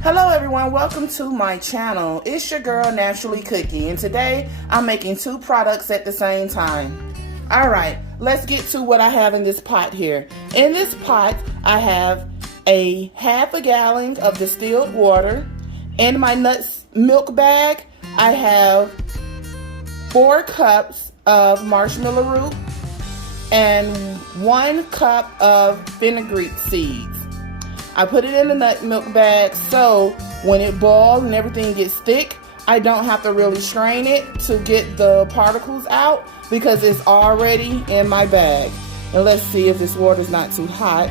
Hello everyone, welcome to my channel. It's your girl Naturally Cookie, and today I'm making two products at the same time. Alright, let's get to what I have in this pot here. In this pot, I have a half a gallon of distilled water. In my nuts milk bag, I have 4 cups of marshmallow root and 1 cup of fenugreek seeds. I put it in the nut milk bag so when it boils and everything gets thick, I don't have to really strain it to get the particles out because it's already in my bag. And let's see if this water's not too hot.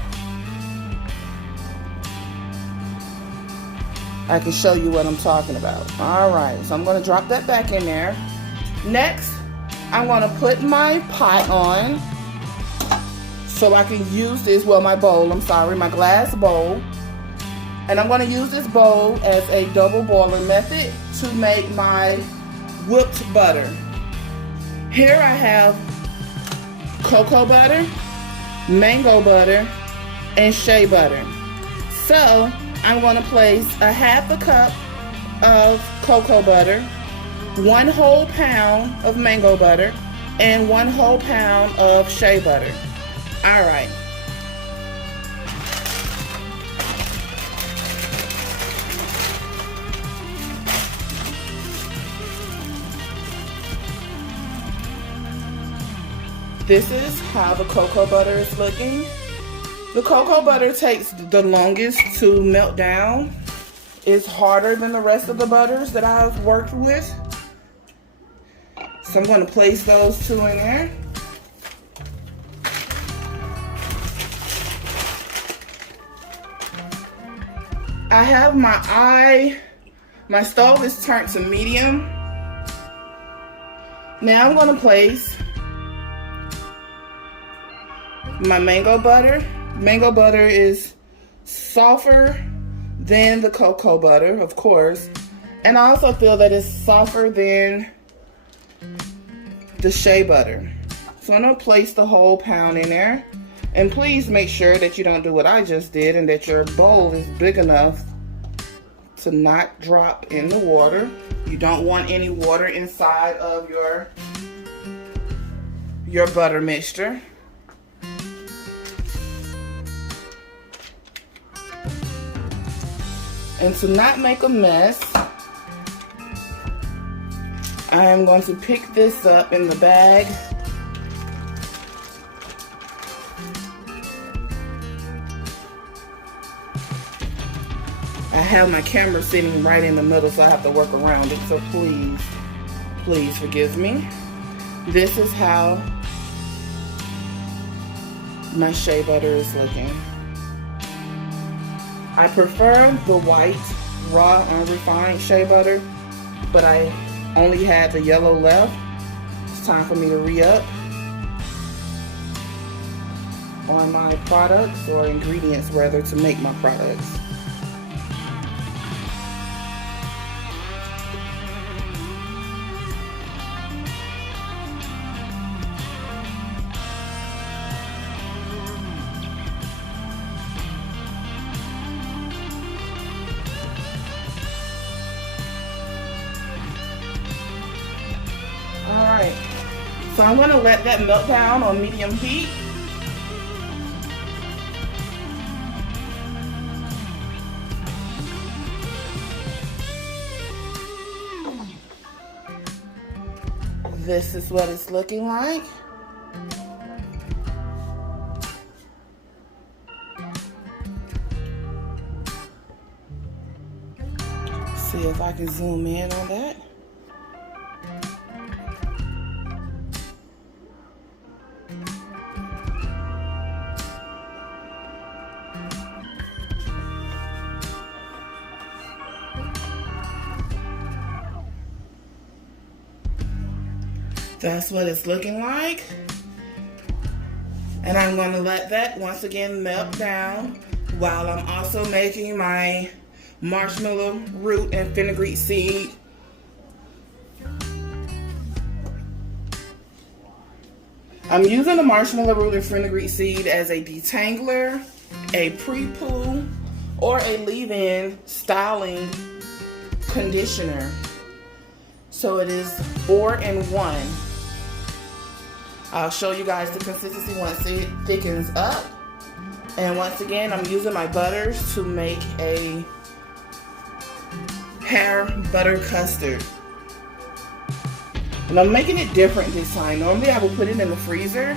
I can show you what I'm talking about. Alright, so I'm going to drop that back in there. Next, I'm going to put my pot on so I can use this, my glass bowl. And I'm going to use this bowl as a double boiler method to make my whipped butter. Here I have cocoa butter, mango butter, and shea butter. So I'm going to place a half a cup of cocoa butter, 1 whole pound of mango butter, and 1 whole pound of shea butter. Alright. This is how the cocoa butter is looking. The cocoa butter takes the longest to melt down. It's harder than the rest of the butters that I've worked with. So I'm going to place those 2 in there. I have my stove is turned to medium. Now I'm going to place my mango butter. Mango butter is softer than the cocoa butter, of course. And I also feel that it's softer than the shea butter. So I'm going to place the whole pound in there. And please make sure that you don't do what I just did and that your bowl is big enough to not drop in the water. You don't want any water inside of your butter mixture. And to not make a mess, I am going to pick this up in the bag. I have my camera sitting right in the middle, so I have to work around it. So please forgive me. This is how my shea butter is looking. I prefer the white, raw, unrefined shea butter, but I only had the yellow left. It's time for me to re-up on my products, or ingredients rather, to make my products. Alright, so I'm going to let that melt down on medium heat. This is what it's looking like. See if I can zoom in on that. That's what it's looking like. And I'm going to let that once again melt down while I'm also making my marshmallow root and fenugreek seed. I'm using the marshmallow root and fenugreek seed as a detangler, a pre-poo, or a leave-in styling conditioner. So it is 4-in-1. I'll show you guys the consistency once it thickens up. And once again, I'm using my butters to make a hair butter custard. And I'm making it different this time. Normally I will put it in the freezer.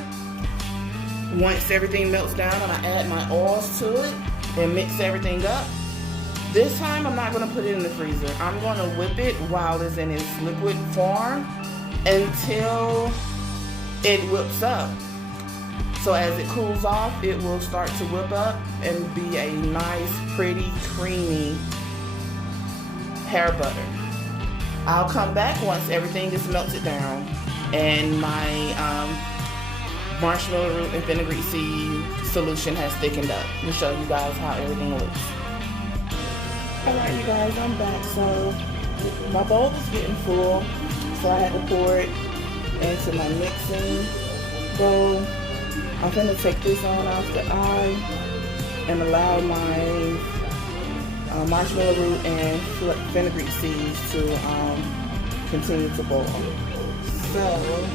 Once everything melts down and I add my oils to it and mix everything up. This time I'm not going to put it in the freezer. I'm going to whip it while it's in its liquid form until it whips up. So as it cools off, it will start to whip up and be a nice, pretty, creamy hair butter. I'll come back once everything is melted down and my marshmallow root and fenugreek seed solution has thickened up. Let me show you guys how everything looks. Alright you guys, I'm back. So my bowl is getting full, so I had to pour it into my mixing bowl. I'm going to take this on off the eye and allow my marshmallow root and fenugreek seeds to continue to boil. So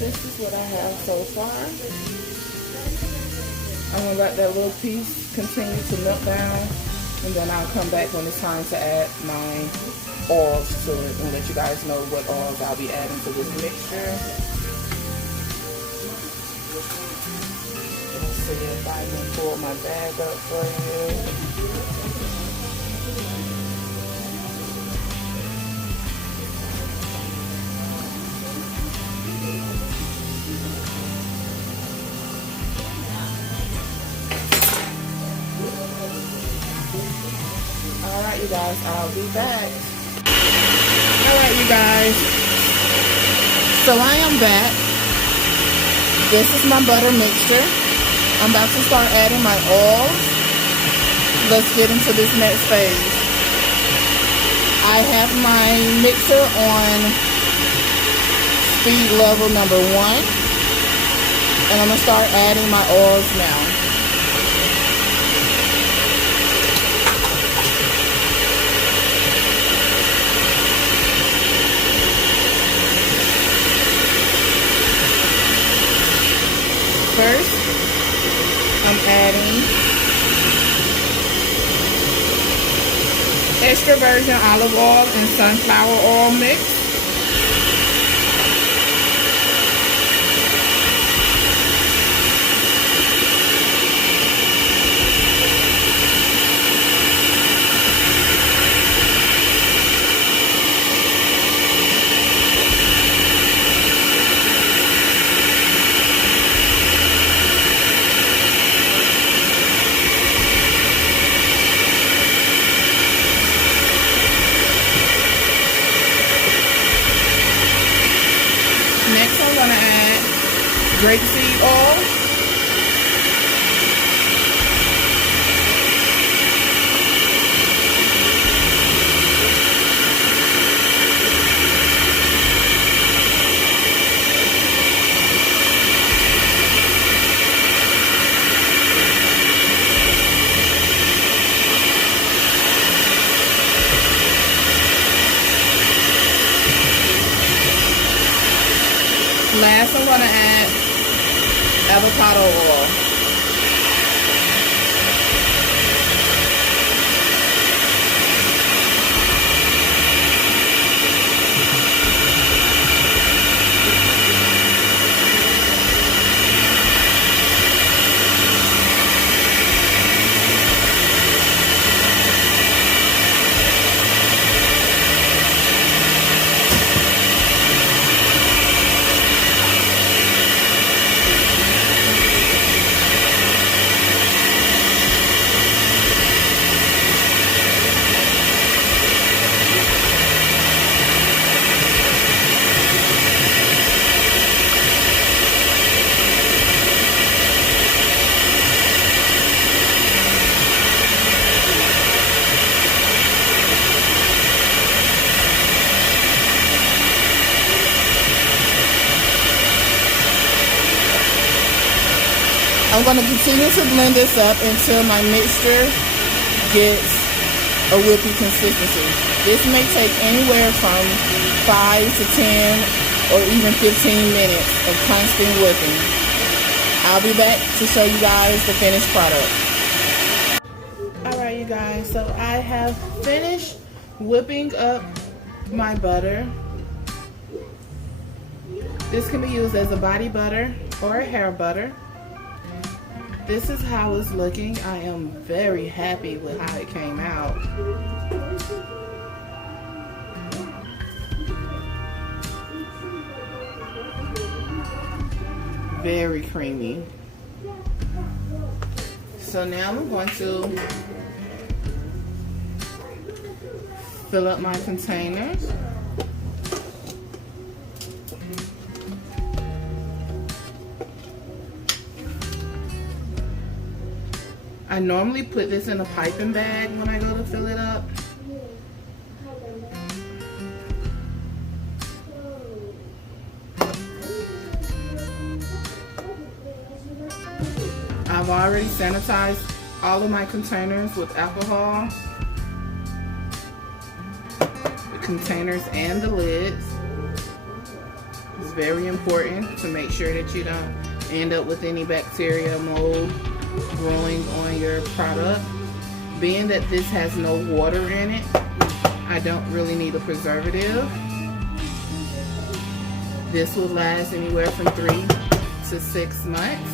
this is what I have so far. I'm going to let that little piece continue to melt down, and then I'll come back when it's time to add my oils to it and let you guys know what oils I'll be adding to this mixture. Let's see if I can pull my bag up for you. Alright you guys, I'll be back. Alright you guys, so I am back. This is my butter mixture. I'm about to start adding my oils. Let's get into this next phase. I have my mixer on speed level number 1. And I'm going to start adding my oils now. First, I'm adding extra virgin olive oil and sunflower oil mix. Next, I'm going to add grapeseed oil. Last, I'm going to add avocado oil. I'm going to continue to blend this up until my mixture gets a whippy consistency. This may take anywhere from 5 to 10 or even 15 minutes of constant whipping. I'll be back to show you guys the finished product. Alright you guys, so I have finished whipping up my butter. This can be used as a body butter or a hair butter. This is how it's looking. I am very happy with how it came out. Very creamy. So now I'm going to fill up my containers. I normally put this in a piping bag when I go to fill it up. I've already sanitized all of my containers with alcohol. The containers and the lids. It's very important to make sure that you don't end up with any bacteria, mold growing on your product. Being that this has no water in it, I don't really need a preservative. This will last anywhere from 3 to 6 months.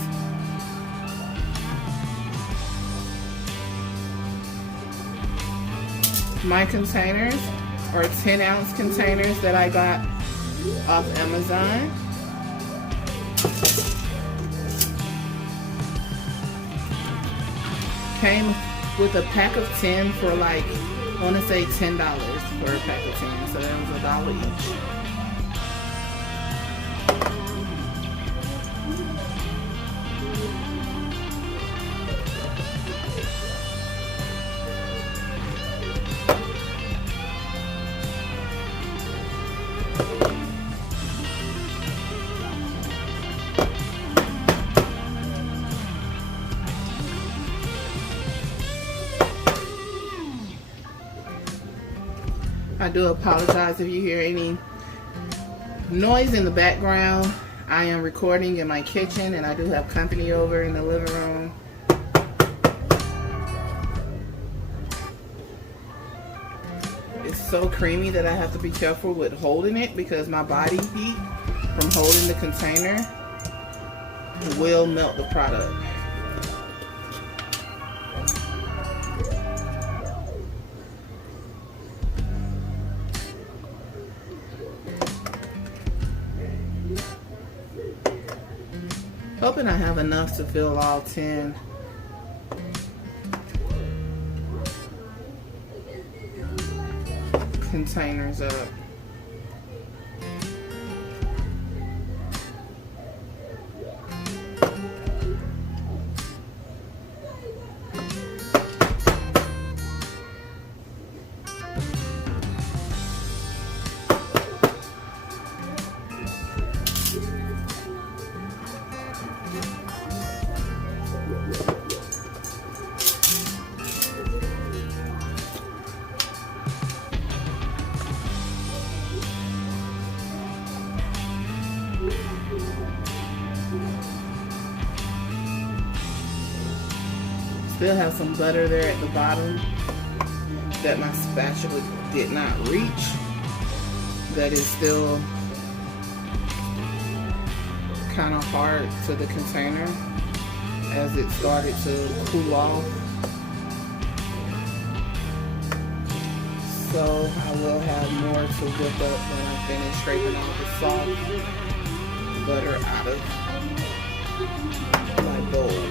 My containers are 10-ounce containers that I got off Amazon. Came with a pack of 10 for like, I want to say $10 for a pack of 10, so that was $1 each. I do apologize if you hear any noise in the background. I am recording in my kitchen and I do have company over in the living room. It's so creamy that I have to be careful with holding it because my body heat from holding the container will melt the product. Hoping I have enough to fill all 10. Containers up. Still have some butter there at the bottom that my spatula did not reach. That is still kind of hard to the container as it started to cool off. So I will have more to whip up when I finish scraping all the soft butter out of my bowl.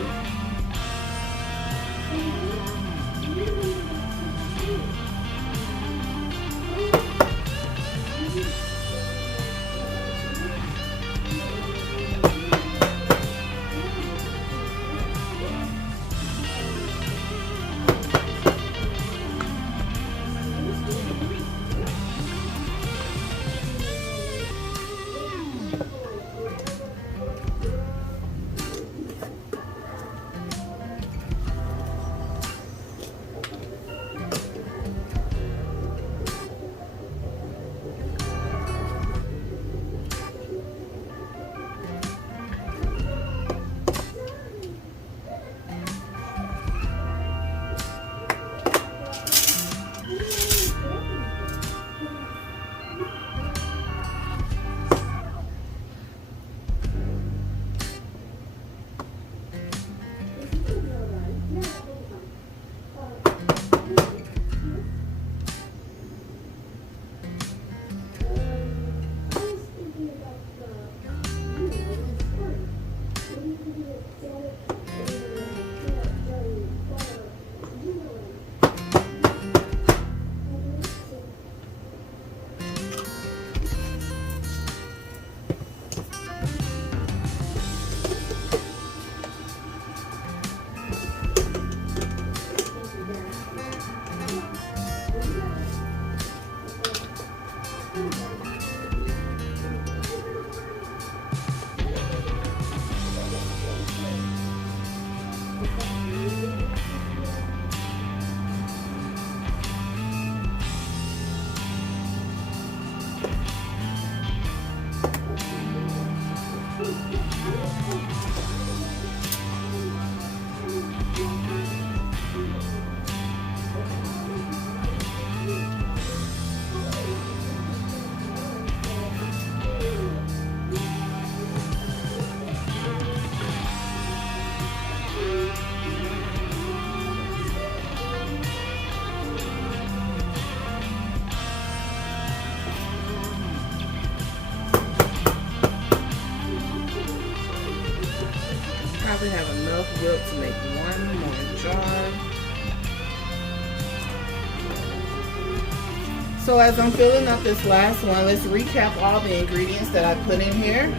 Probably have enough whip to make one more jar. So as I'm filling up this last one, let's recap all the ingredients that I put in here.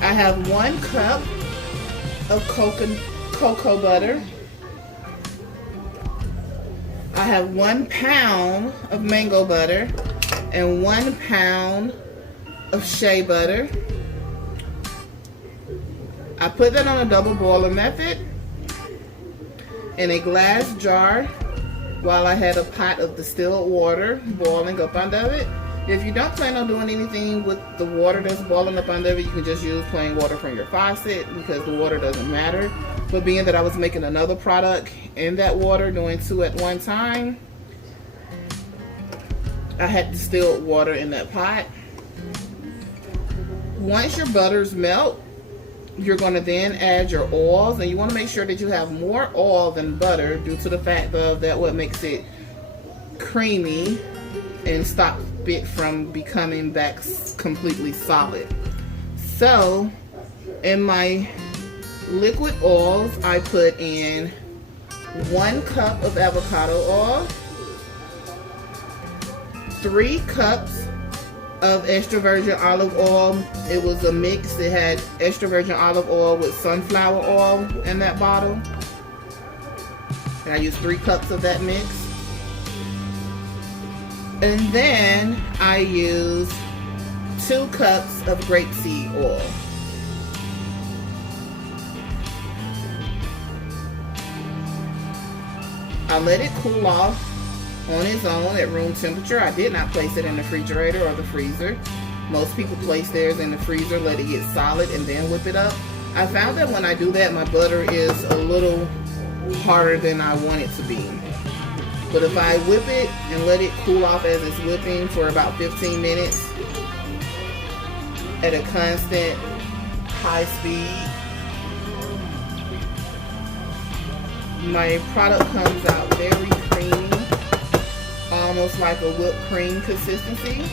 I have 1 cup of cocoa butter. I have 1 pound of mango butter and 1 pound of shea butter. I put that on a double boiler method in a glass jar while I had a pot of distilled water boiling up under it. If you don't plan on doing anything with the water that's boiling up under it, you can just use plain water from your faucet because the water doesn't matter. But being that I was making another product in that water, doing 2 at one time, I had distilled water in that pot. Once your butters melt, you're going to then add your oils, and you want to make sure that you have more oil than butter due to the fact of that what makes it creamy and stops it from becoming back completely solid. So in my liquid oils, I put in 1 cup of avocado oil, 3 cups of extra virgin olive oil. It was a mix. It had extra virgin olive oil with sunflower oil in that bottle, and I used 3 cups of that mix. And then I used 2 cups of grapeseed oil. I let it cool off on its own at room temperature. I did not place it in the refrigerator or the freezer. Most people place theirs in the freezer, let it get solid, and then whip it up. I found that when I do that, my butter is a little harder than I want it to be. But if I whip it and let it cool off as it's whipping for about 15 minutes at a constant high speed, my product comes out very creamy, almost like a whipped cream consistency.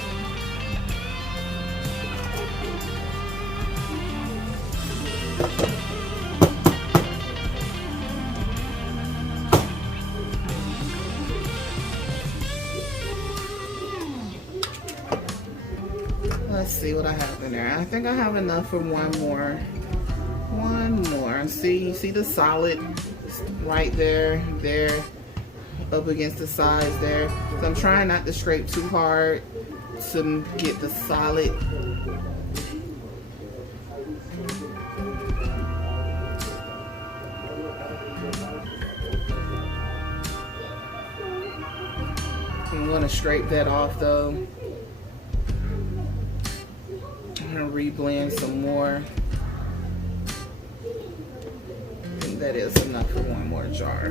Let's see what I have in there. I think I have enough for one more. See the solid right there, up against the sides there. So I'm trying not to scrape too hard to get the solid. I'm gonna scrape that off though. I'm gonna reblend some more. I think that is enough for one more jar.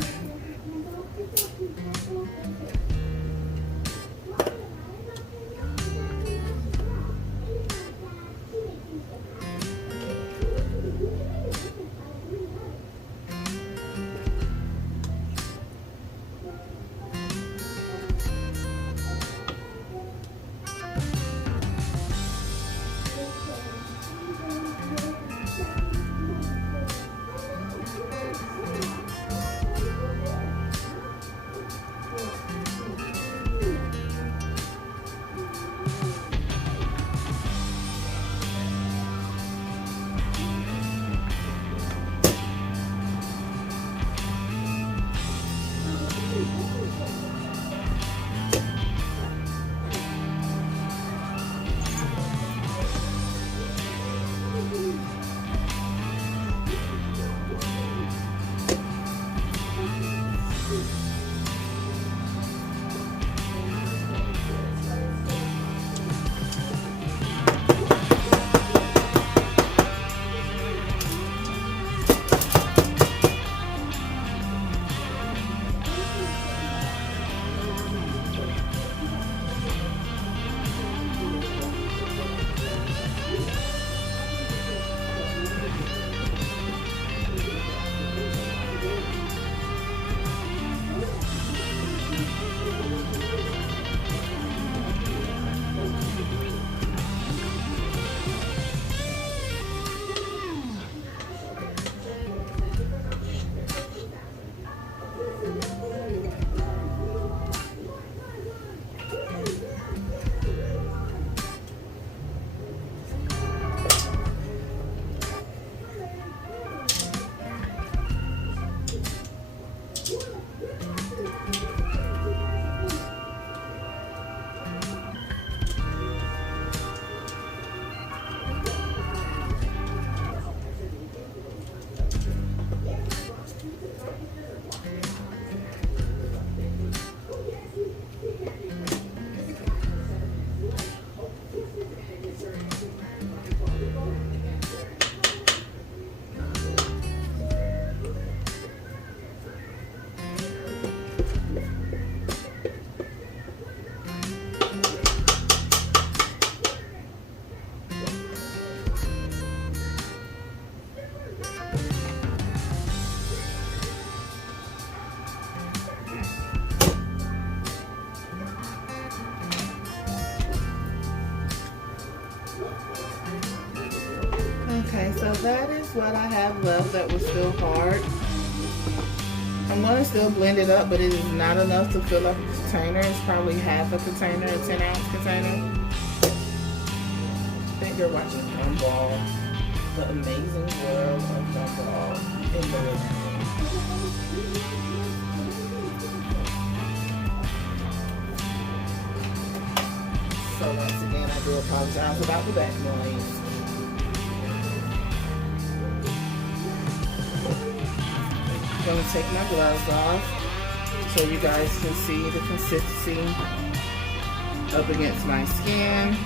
what I have left that was still hard. I'm going to still blend it up, but it is not enough to fill up a container. It's probably half a container, a 10-ounce container. I think you're watching Gumball, the amazing world of Gumball in the living room. So once again, I do apologize about the back noise. I'm going to take my gloves off so you guys can see the consistency up against my skin.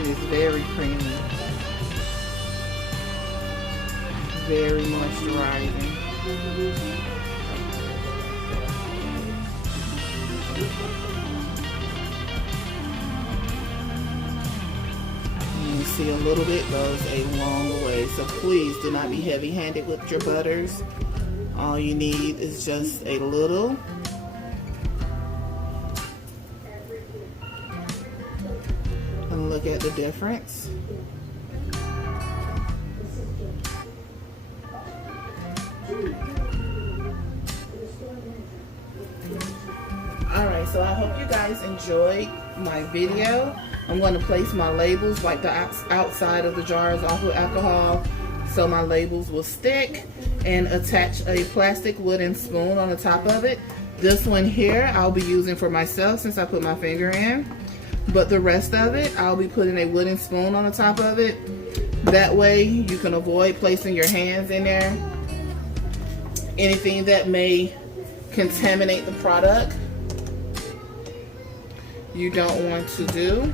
It is very creamy, very moisturizing. You see, a little bit goes a long way, so please do not be heavy-handed with your butters. All you need is just a little. And look at the difference. Alright, so I hope you guys enjoyed my video. I'm going to place my labels, like the outside of the jars, off with alcohol so my labels will stick, and attach a plastic wooden spoon on the top of it. This one here I'll be using for myself since I put my finger in, but the rest of it I'll be putting a wooden spoon on the top of it. That way you can avoid placing your hands in there. Anything that may contaminate the product you don't want to do.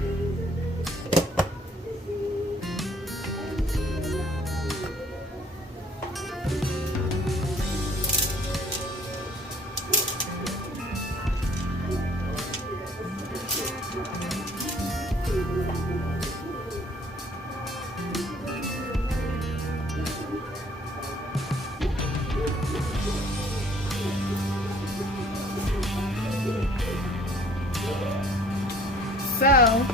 So,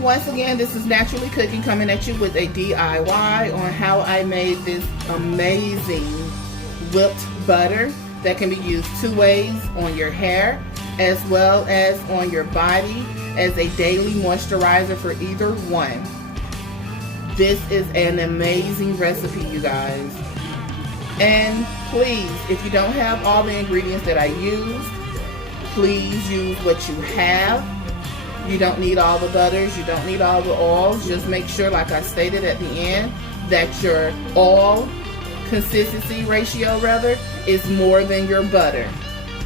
once again, this is Naturally Cooking coming at you with a DIY on how I made this amazing whipped butter that can be used 2 ways: on your hair as well as on your body as a daily moisturizer for either one. This is an amazing recipe, you guys. And please, if you don't have all the ingredients that I used, please use what you have. You don't need all the butters, you don't need all the oils. Just make sure, like I stated at the end, that your oil consistency ratio is more than your butter.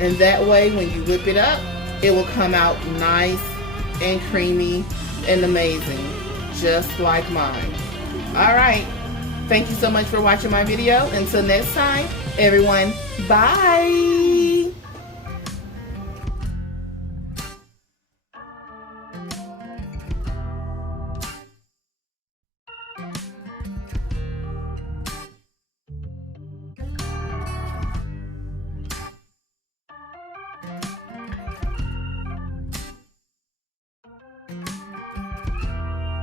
And that way when you whip it up, it will come out nice and creamy and amazing, just like mine. Alright, thank you so much for watching my video. Until next time, everyone, bye!